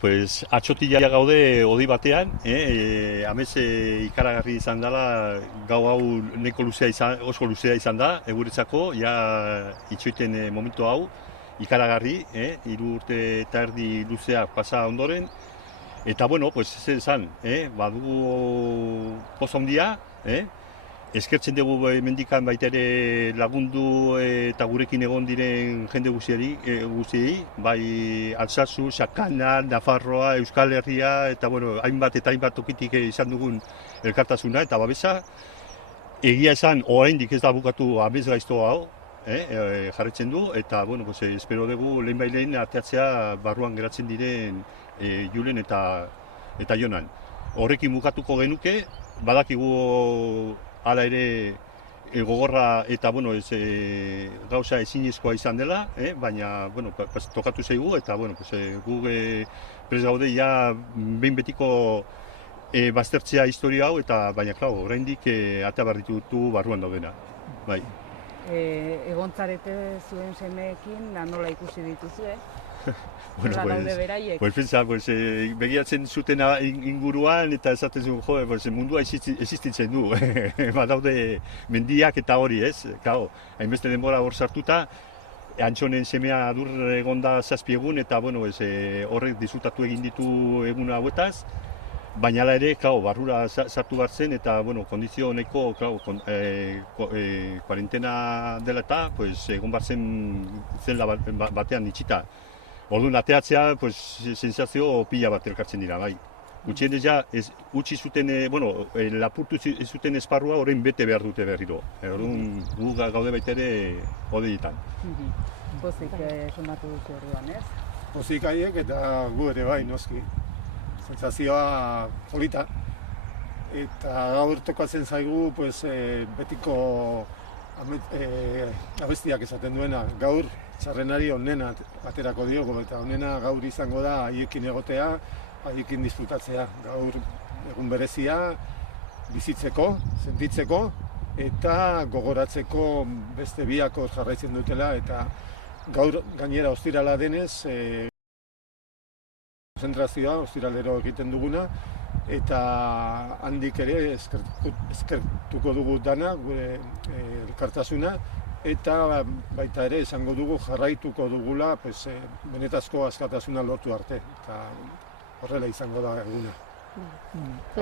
Pues atxotila gaude hodi batean, amez ikaragarri izan dela, gau hau neko luzea izan, oso luzea izan da, eguretzako, ja itxoiten momentu hau, ikaragarri, 3 urte eta erdi luzea pasa ondoren, eta bueno, pues zer esan, badugu poza handia, eskertzen dugu mendikan baita ere lagundu eta gurekin egon diren jende guztiei, bai Altsasu, Sakana, Nafarroa, Euskal Herria, eta bueno, hainbat eta hainbat tokitik izan dugun elkartasuna eta babesa. Egia esan, oraindik ez da bukatu amez gaizto hau, jarraitzen du, eta bueno, pues, espero dugu lehenbailein arteatzea barruan geratzen diren Julen eta Jonan. Horrekin bukatuko genuke, badakigu hala ere gogorra eta bueno, gauza ezinezkoa izan dela, baina bueno, tokatu zaigu eta bueno, gu prest gaude ja behin betiko baztertzea historia hau eta baina claro, oraindik ate behar ditutu barruan daudena. Bai. Egontzarete zuen semeekin nola ikusi dituzue? Bueno, nola daude beraiek? Pues pensa, begiratzen zuten inguruan eta esaten zuen, mundua existitzen du. Badaude mendiak eta hori, ez? Claro, hainbeste denbora hor sartuta, Antxonen semea adur egonda 7 egun eta bueno, horrek disfrutatu egin ditu egun hauetaz. Baina hala ere, barrura sartu behar zen eta bueno, kondizio nahiko kuarentena dela eta egon behar zen zela batean itxita. Orduan, ateatzea, sensazio pila bat elkartzen dira, bai. Gutxienez ja, utzi zuten, lapurtu zuten esparrua orain bete behar dute berriro. Orduan, gu gaude baita ere hodeietan. Pozik sumatu duzu orduan, ez? Pozik haiek eta gu ere bai, noski. Sensazioa polita. Eta gaur tokatzen zaigu, betiko abestiak esaten duena. Gaur txarrenari onena aterako diogo, eta onena gaur izango da haiekin egotea, haiekin disfrutatzea. Gaur egun berezia bizitzeko, sentitzeko, eta gogoratzeko beste biak hor jarraitzen dutela, eta gaur gainera ostirala denez, konzentrazioa, ostiralero egiten duguna, eta handik ere eskertuko dugu dana, gure elkartasuna, eta baita ere esango dugu jarraituko dugula benetazko askatasuna lortu arte, eta horrela izango da eguna.